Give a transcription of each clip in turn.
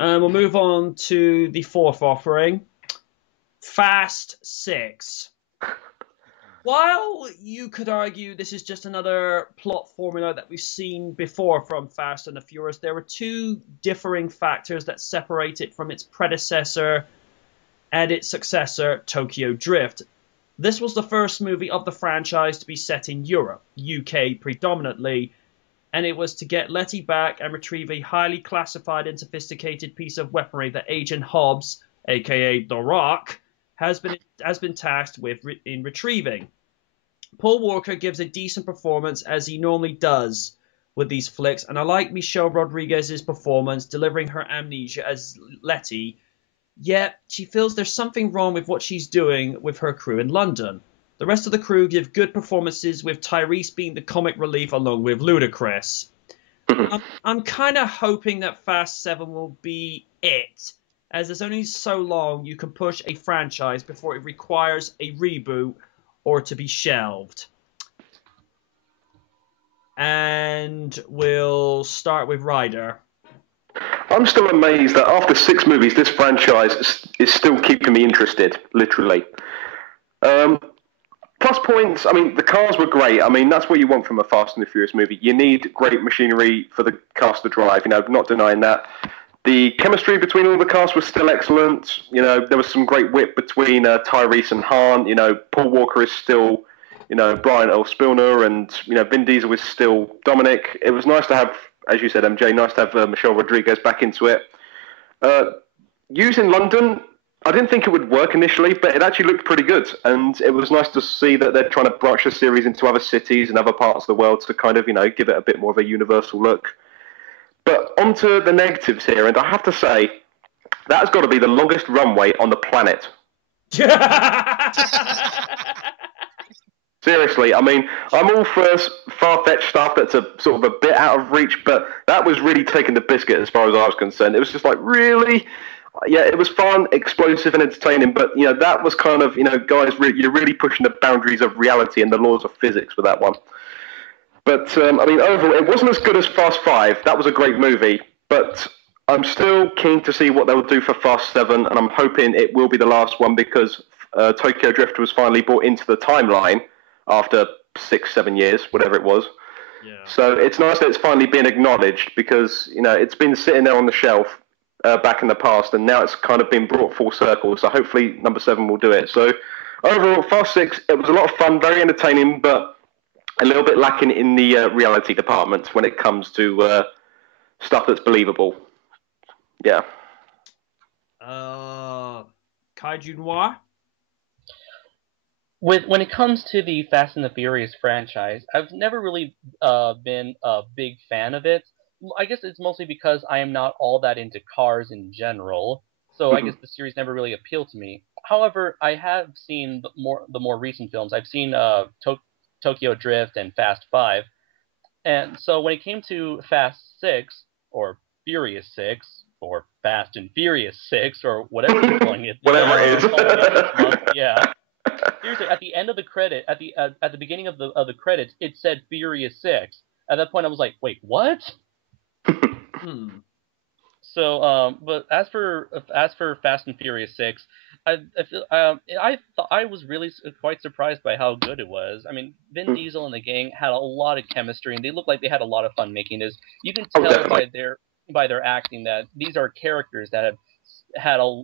We'll move on to the fourth offering, Fast Six. While you could argue this is just another plot formula that we've seen before from Fast and the Furious, there were two differing factors that separate it from its predecessor and its successor, Tokyo Drift. This was the first movie of the franchise to be set in Europe, UK predominantly, and it was to get Letty back and retrieve a highly classified and sophisticated piece of weaponry that Agent Hobbs, aka The Rock, has been tasked with in retrieving. Paul Walker gives a decent performance as he normally does with these flicks, and I like Michelle Rodriguez's performance delivering her amnesia as Letty, yet she feels there's something wrong with what she's doing with her crew in London. The rest of the crew give good performances, with Tyrese being the comic relief along with Ludacris. I'm kind of hoping that Fast 7 will be it, as there's only so long you can push a franchise before it requires a reboot or to be shelved. And we'll start with Ryder. I'm still amazed that after 6 movies, this franchise is still keeping me interested, literally. Um, Plus points, I mean, the cars were great. I mean, that's what you want from a Fast and the Furious movie. You need great machinery for the cars to drive, not denying that. The chemistry between all the cast was still excellent. There was some great wit between Tyrese and Han. Paul Walker is still, Brian L. Spilner, and, Vin Diesel is still Dominic. It was nice to have, as you said, MJ, nice to have Michelle Rodriguez back into it. Using London, I didn't think it would work initially, but it actually looked pretty good. And it was nice to see that they're trying to branch the series into other cities and other parts of the world to kind of, give it a bit more of a universal look. But onto the negatives here, and I have to say, that's got to be the longest runway on the planet. Seriously, I mean, I'm all for far-fetched stuff that's a sort of a bit out of reach, but that was really taking the biscuit as far as I was concerned. It was just like, really? Yeah, it was fun, explosive, and entertaining, but that was kind of guys, you're really pushing the boundaries of reality and the laws of physics with that one. But I mean, overall, it wasn't as good as Fast Five. That was a great movie, but I'm still keen to see what they'll do for Fast Seven, and I'm hoping it will be the last one because Tokyo Drift was finally brought into the timeline after 6, 7 years, whatever it was. Yeah. So it's nice that it's finally been acknowledged because it's been sitting there on the shelf back in the past, and now it's kind of been brought full circle. So hopefully number 7 will do it. So overall, Fast Six, it was a lot of fun, very entertaining, but a little bit lacking in the reality department when it comes to stuff that's believable. Yeah. Kaiju Noir. When it comes to the Fast and the Furious franchise, I've never really been a big fan of it. I guess it's mostly because I am not all that into cars in general, so I guess the series never really appealed to me. However, I have seen the more recent films. I've seen Tokyo Drift and Fast Five, and so when it came to Fast Six or Furious Six or Fast and Furious Six or whatever you're calling it, whatever it is, yeah. Seriously, at the end of the credit, at the beginning of the credits, it said Furious Six. At that point, I was like, wait, what? So, but as for Fast and Furious Six, I was really quite surprised by how good it was. I mean, Vin Diesel and the gang had a lot of chemistry, and they looked like they had a lot of fun making this. You can tell by their acting that these are characters that have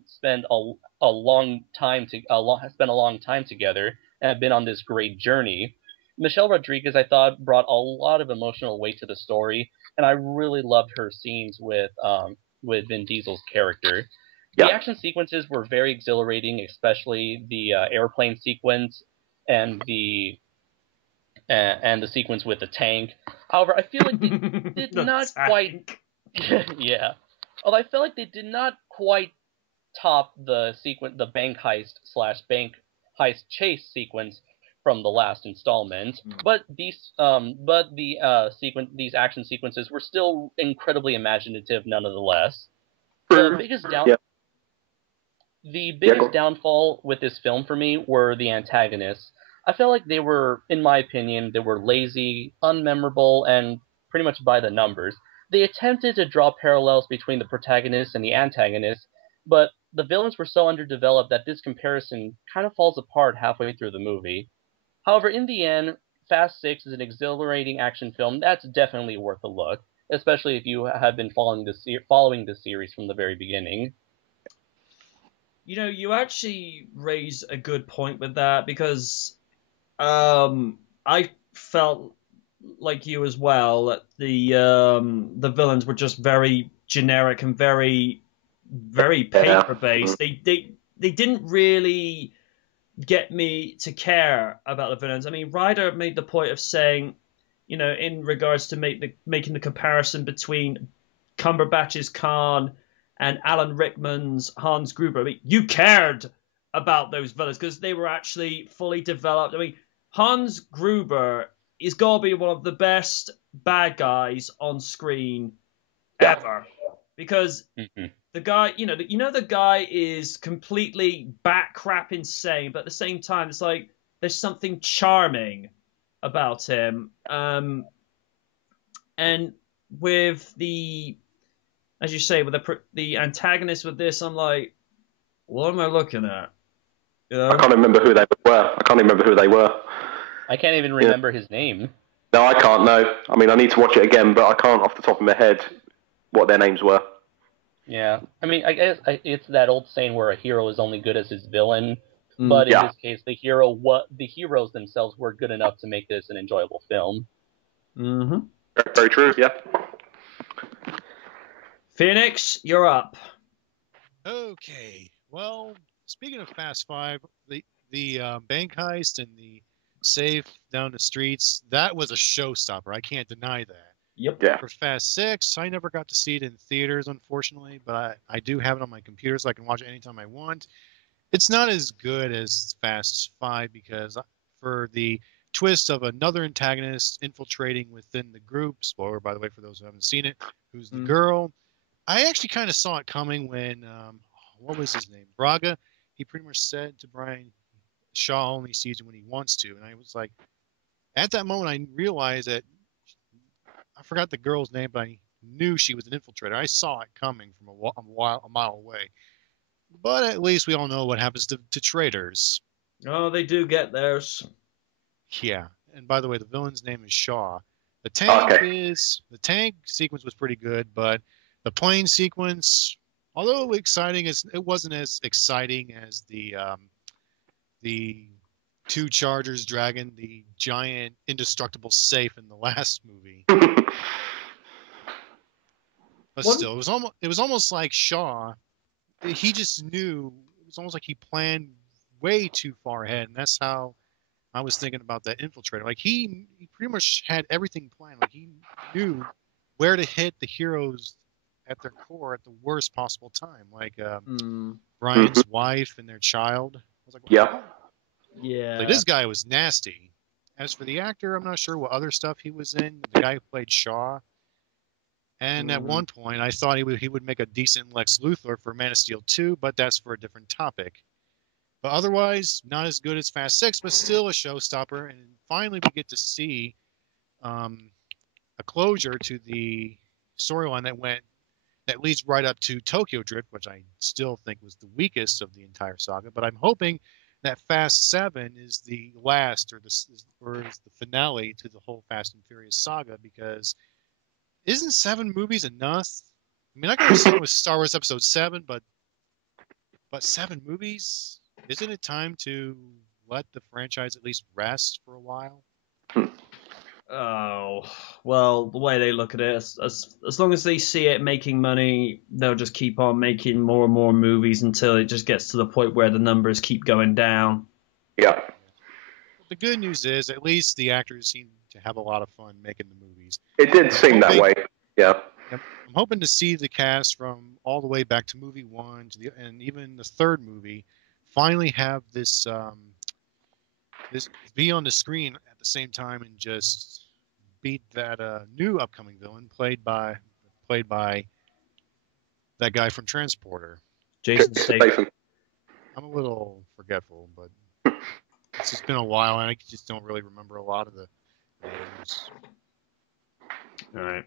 spent a long time together and have been on this great journey. Michelle Rodriguez, I thought, brought a lot of emotional weight to the story, and I really loved her scenes with Vin Diesel's character. The action sequences were very exhilarating, especially the airplane sequence and the sequence with the tank. However, I feel like they did not quite. Yeah. Although I feel like they did not quite top the bank heist/bank heist chase sequence from the last installment. But these action sequences were still incredibly imaginative nonetheless. The biggest downfall with this film for me were the antagonists. I felt like they were, in my opinion, lazy, unmemorable, and pretty much by the numbers. they attempted to draw parallels between the protagonist and the antagonist, but the villains were so underdeveloped that this comparison kind of falls apart halfway through the movie. However, in the end, Fast 6 is an exhilarating action film that's definitely worth a look, especially if you have been following the series from the very beginning. You actually raise a good point with that because I felt like you as well that the villains were just very generic and very paper based. They didn't really get me to care about the villains. I mean, Ryder made the point of saying, in regards to making the comparison between Cumberbatch's Khan and Alan Rickman's Hans Gruber. I mean, you cared about those villains because they were actually fully developed. I mean, Hans Gruber is got to be one of the best bad guys on screen ever because the guy, the guy is completely bat crap insane, but at the same time, it's like there's something charming about him. And with as you say, with the antagonist with this, I'm like, what am I looking at? I can't remember who they were. I can't even remember his name. No, I can't. No, I mean I need to watch it again, but I can't off the top of my head what their names were. Yeah, I mean, I guess it's that old saying where a hero is only good as his villain, but in this case, the heroes themselves were good enough to make this an enjoyable film. Mm-hmm. Very true. Yeah. Phoenix, you're up. Okay. Well, speaking of Fast Five, the bank heist and the safe down the streets, that was a showstopper. I can't deny that. Yep. Yeah. For Fast 6, I never got to see it in theaters, unfortunately, but I do have it on my computer so I can watch it anytime I want. It's not as good as Fast 5 because for the twist of another antagonist infiltrating within the group, spoiler, by the way, for those who haven't seen it, who's the girl, I actually kind of saw it coming when, what was his name? Braga. He pretty much said to Brian, Shaw only sees it when he wants to. And I was like, at that moment, I realized that I forgot the girl's name, but I knew she was an infiltrator. I saw it coming from a mile away. But at least we all know what happens to traitors. Oh, they do get theirs. Yeah. And by the way, the villain's name is Shaw. The tank sequence was pretty good, but the plane sequence, although exciting, it wasn't as exciting as the two Chargers dragging the giant indestructible safe in the last movie. But still, it was almost like Shaw. He just knew. It was almost like he planned way too far ahead, and that's how I was thinking about that infiltrator. Like he pretty much had everything planned. Like he knew where to hit the heroes at their core at the worst possible time. Like Brian's wife and their child. I was like, yeah. Yeah. Like, this guy was nasty. As for the actor, I'm not sure what other stuff he was in. The guy who played Shaw. And at one point, I thought he would make a decent Lex Luthor for Man of Steel 2, but that's for a different topic. But otherwise, not as good as Fast 6, but still a showstopper. And finally, we get to see a closure to the storyline that leads right up to Tokyo Drift, which I still think was the weakest of the entire saga. But I'm hoping that Fast 7 is the last or is the finale to the whole Fast and Furious saga, because isn't 7 movies enough? I mean, I can understand with Star Wars Episode 7, but 7 movies? Isn't it time to let the franchise at least rest for a while? Oh, well, the way they look at it, as long as they see it making money, they'll just keep on making more and more movies until it just gets to the point where the numbers keep going down. Yeah. The good news is, at least the actors seem to have a lot of fun making the movies. It did seem that way. Yeah. I'm hoping to see the cast from all the way back to movie 1 and even the third movie finally have this be on the screen at the same time and just beat that new upcoming villain played by that guy from Transporter. Jason Statham. I'm a little forgetful, but it's just been a while and I just don't really remember a lot of the names. All right.